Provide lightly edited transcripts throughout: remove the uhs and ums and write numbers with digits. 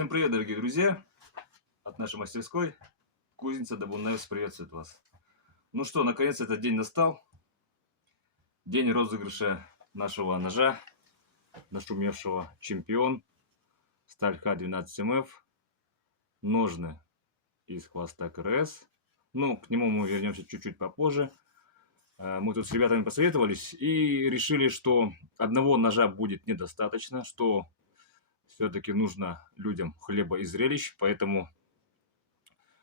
Всем привет, дорогие друзья! От нашей мастерской Кузница Дабуневс приветствует вас. Ну что, наконец этот день настал. День розыгрыша нашего ножа, нашумевшего Чемпион, сталь Х12МФ, ножны из хвоста КРС. Ну, к нему мы вернемся чуть-чуть попозже. Мы тут с ребятами посоветовались и решили, что одного ножа будет недостаточно, что все-таки нужно людям хлеба и зрелищ, поэтому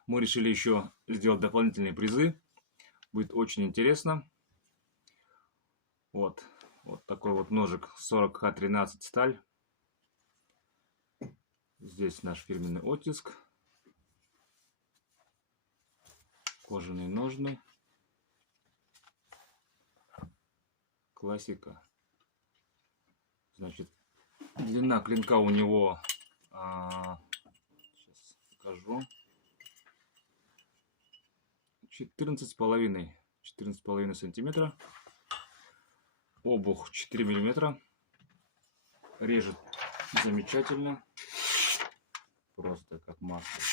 мы решили еще сделать дополнительные призы. Будет очень интересно. Вот такой вот ножик 40Х13 сталь. Здесь наш фирменный оттиск. Кожаные ножны. Классика. Значит, длина клинка у него, сейчас покажу, 14,5 сантиметра. Обух 4 миллиметра. Режет замечательно. Просто как масло.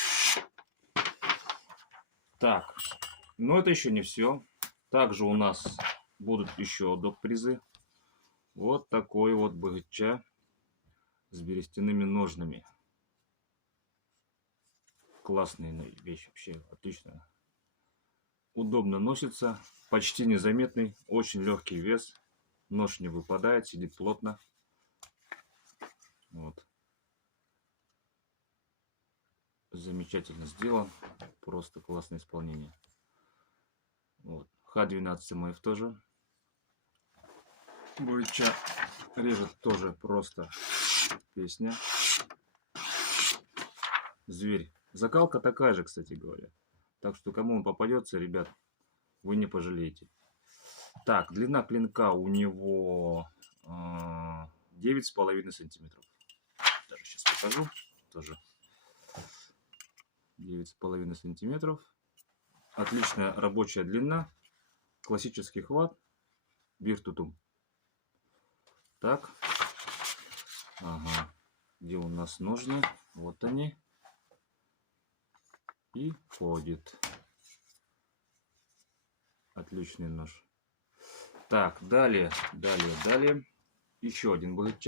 Так, но это еще не все. Также у нас будут еще доп. Призы. Вот такой вот БГЧ с берестяными ножнами. Классная вещь, вообще отличная. Удобно носится, почти незаметный, очень легкий вес. Нож не выпадает, сидит плотно. Вот. Замечательно сделан. Просто классное исполнение. Вот. Х12МФ тоже. БГЧ режет тоже просто песня. Зверь. Закалка такая же, кстати говоря. Так что кому он попадется, ребят, вы не пожалеете. Так, длина клинка у него 9,5 сантиметров. Даже сейчас покажу. Тоже 9,5 сантиметров. Отличная рабочая длина. Классический хват. Биртутум. Так. Ага. Где у нас ножны? Вот они. И ходит. Отличный нож. Так, далее. Еще один БГЧ.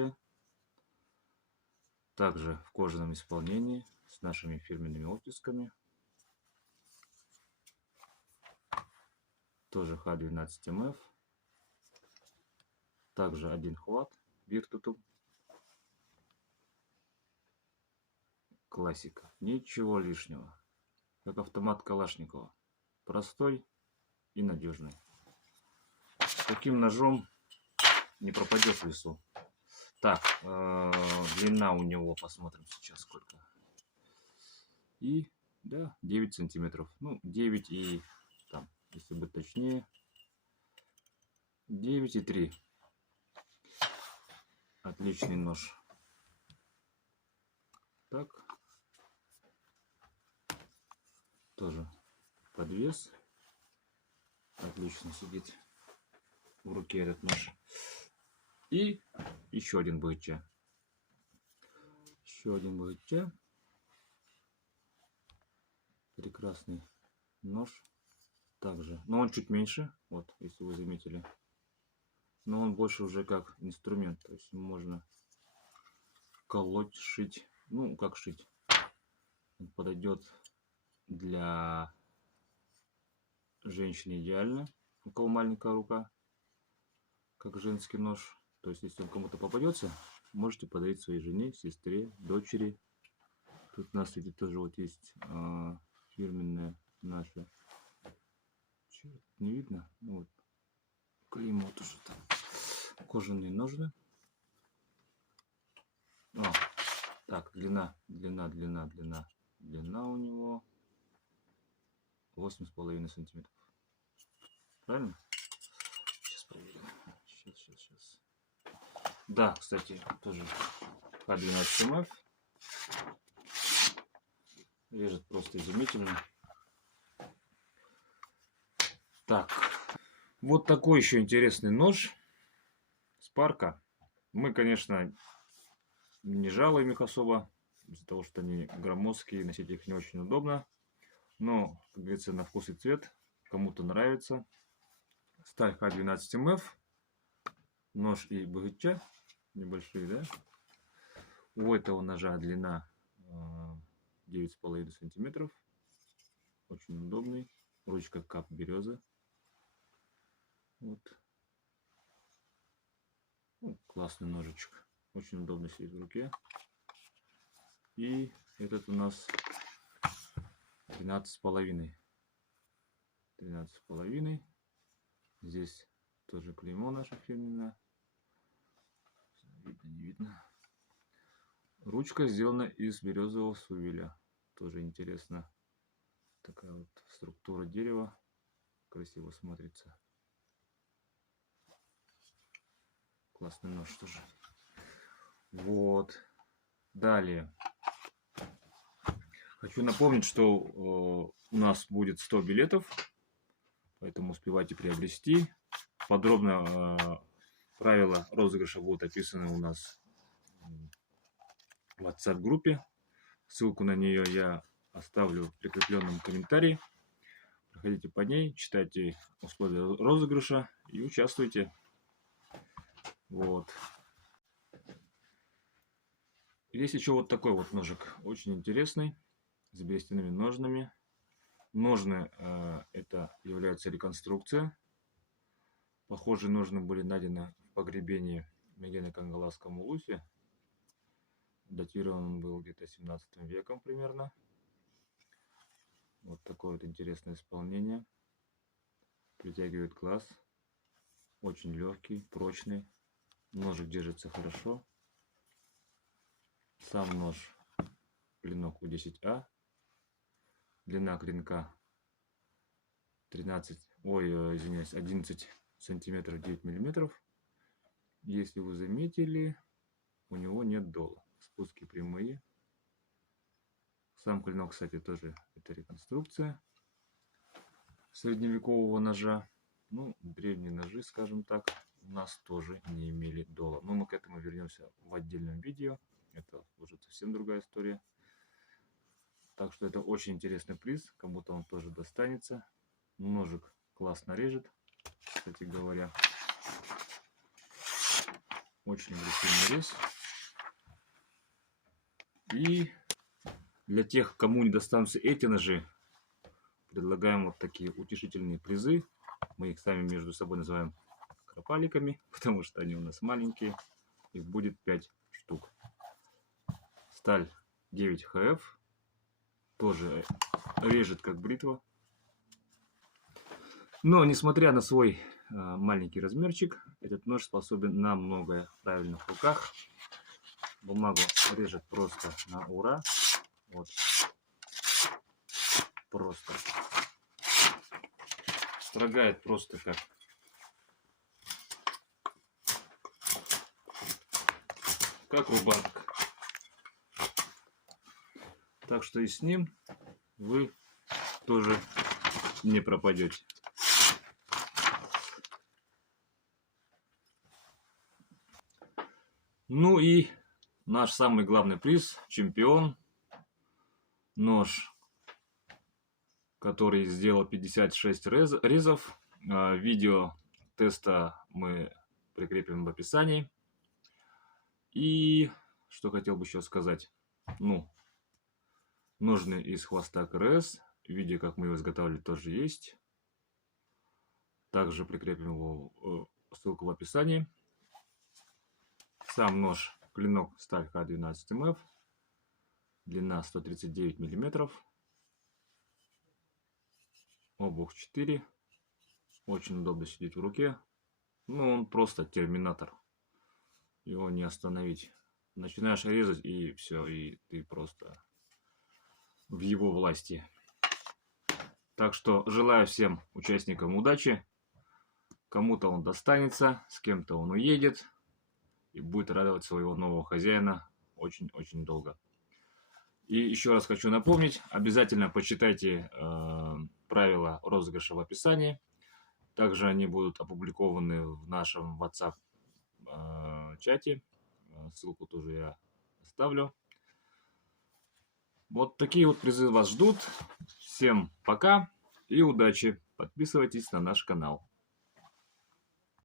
Также в кожаном исполнении. С нашими фирменными оттисками. Тоже Х12МФ. Также один хват. Биртутум. Классика. Ничего лишнего. Как автомат Калашникова. Простой и надежный. С таким ножом не пропадешь в лесу. Так, длина у него, посмотрим сейчас сколько. И, да, 9 сантиметров. Ну, 9 и, там, если быть точнее, 9,3. Отличный нож. Так. Тоже подвес. Отлично сидит в руке этот нож. И еще один БГЧ. Прекрасный нож. Также, но он чуть меньше. Вот, если вы заметили. Но он больше уже как инструмент. То есть можно колоть, шить. Ну, как шить. Он подойдет для женщины идеально. У кого маленькая рука. Как женский нож. То есть, если он кому-то попадется, можете подарить своей жене, сестре, дочери. Тут у нас, кстати, тоже вот есть фирменная наша. Черт, не видно? Ну, вот. Клеймо тоже там. Кожаные ножны. Так, длина у него 8,5 сантиметров. Правильно? Сейчас проверим. Сейчас. Да, кстати, тоже Х12МФ. Режет просто изумительно. Так, вот такой еще интересный нож. Спарка. Мы, конечно, не жалуем их особо. из-за того, что они громоздкие, носить их не очень удобно. Но, как говорится, на вкус и цвет. Кому-то нравится. Сталь Х12МФ. Нож и БГЧ. Небольшие, да? У этого ножа длина 9,5 сантиметров. Очень удобный. Ручка кап березы. Вот. Ну, классный ножичек. Очень удобно сидит в руке. И этот у нас 13,5. 13,5. Здесь тоже клеймо наше фирменное. Видно, не видно. Ручка сделана из березового сувеля. Тоже интересно. Такая вот структура дерева. Красиво смотрится. Классный нож тоже. Вот. Далее. Хочу напомнить, что у нас будет 100 билетов. Поэтому успевайте приобрести. Подробно правила розыгрыша будут описаны у нас в WhatsApp-группе. Ссылку на нее я оставлю в прикрепленном комментарии. Проходите по ней, читайте условия розыгрыша и участвуйте. Вот. Есть еще вот такой вот ножик, очень интересный, с берестяными ножнами. Ножны это является реконструкция. Похожие ножны были найдены в погребении в Мегено-Кангаласском улусе. Датирован он был где-то 17 веком примерно. Вот такое вот интересное исполнение. Притягивает глаз. Очень легкий, прочный. Ножик держится хорошо. Сам нож клинок У10А. Длина клинка 11 сантиметров 9 миллиметров. Если вы заметили, у него нет дола. Спуски прямые. Сам клинок, кстати, тоже это реконструкция средневекового ножа. Ну, древние ножи, скажем так, у нас тоже не имели дола. Но мы к этому вернемся в отдельном видео. Это уже совсем другая история. Так что это очень интересный приз. Кому-то он тоже достанется. Ножик классно режет, кстати говоря. Очень агрессивный рез. И для тех, кому не достанутся эти ножи, предлагаем вот такие утешительные призы. Мы их сами между собой называем кропаликами, потому что они у нас маленькие. Их будет 5 штук. Сталь 9ХФ. Тоже режет как бритва. Но, несмотря на свой маленький размерчик, этот нож способен на многое в правильных руках. Бумагу режет просто на ура. Вот. Просто. Строгает просто как рубанок. Так что и с ним вы тоже не пропадете. Ну и наш самый главный приз, чемпион. Нож, который сделал 56 резов. Видео теста мы прикрепим в описании. И что хотел бы еще сказать. Ну, ножны из хвоста КРС. Видео, как мы его изготавливали, тоже есть. Также прикрепим его ссылку в описании. Сам нож, клинок сталь Х12МФ. Длина 139 миллиметров. Обух 4. Очень удобно сидеть в руке. Ну, он просто терминатор. Его не остановить. Начинаешь резать, и все, и ты просто в его власти. Так что желаю всем участникам удачи. Кому-то он достанется, с кем-то он уедет и будет радовать своего нового хозяина очень-очень долго. И еще раз хочу напомнить, обязательно почитайте правила розыгрыша в описании. Также они будут опубликованы в нашем WhatsApp чате. Ссылку тоже я оставлю. Вот такие вот призы вас ждут. Всем пока и удачи. Подписывайтесь на наш канал.